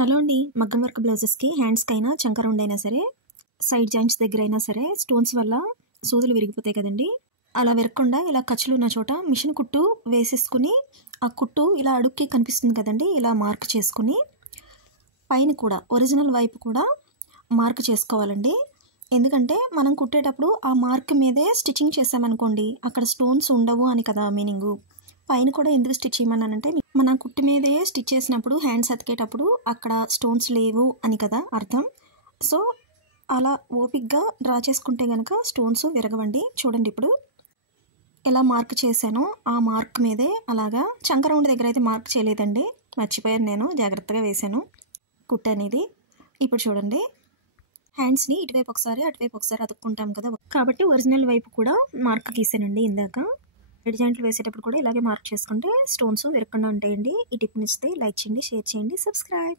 Hello అండి. మగ్గం work బ్లౌజెస్‌కి హ్యాండ్స్‌కైనా, చంక రౌండైనా సరే, సైడ్ జాయింట్స్ దగ్గరైనా సరే స్టోన్స్ వల్ల సూదులు విరిగిపోతాయి కదండీ! అలా విరగకుండా ఇలా ఖర్చులు ఉన్న చోట మిషన్ కుట్టు వేసేసుకొని, ఆ కుట్టు ఇలా అడుక్కి కనిపిస్తుంది కదండీ! ఇలా మార్క్ చేసుకొని, పైన కూడా ఒరిజినల్ వైపు కూడా మార్క్ చేసుకోవాలండి. ఎందుకంటే మనం కుట్టేటప్పుడు ఆ మార్క్ మీదే స్టిచ్చింగ్ చేసామనుకోండి, అక్కడ స్టోన్స్ ఉండవు అని కదా మీనింగు. పైన కూడా ఎందుకు స్టిచ్ చేయమన్నానంటే, మన కుట్టు మీదే స్టిచ్ చేసినప్పుడు హ్యాండ్స్ అతికేటప్పుడు అక్కడ స్టోన్స్ లేవు అని కదా అర్థం. సో అలా ఓపిక్గా డ్రా చేసుకుంటే కనుక స్టోన్స్ విరగవండి. చూడండి ఇప్పుడు ఎలా మార్క్ చేశానో ఆ మార్క్ మీదే అలాగా చంక రౌండ్ దగ్గర అయితే మార్క్ చేయలేదండి, మర్చిపోయాను, నేను జాగ్రత్తగా వేశాను కుట్టు అనేది. ఇప్పుడు చూడండి, హ్యాండ్స్ని ఇటువైపు ఒకసారి అటువైపు ఒకసారి అతుక్కుంటాం కదా, కాబట్టి ఒరిజినల్ వైపు కూడా మార్క్ గీసానండి ఇందాక. రెడ్ జాయింట్లు వేసేటప్పుడు కూడా ఇలాగే మార్క్ చేసుకుంటే స్టోన్స్ విరగకుండా ఉంటాయండి. ఈ టిప్ నచ్చితే లైక్ చేయండి, షేర్ చేయండి, సబ్స్క్రైబ్.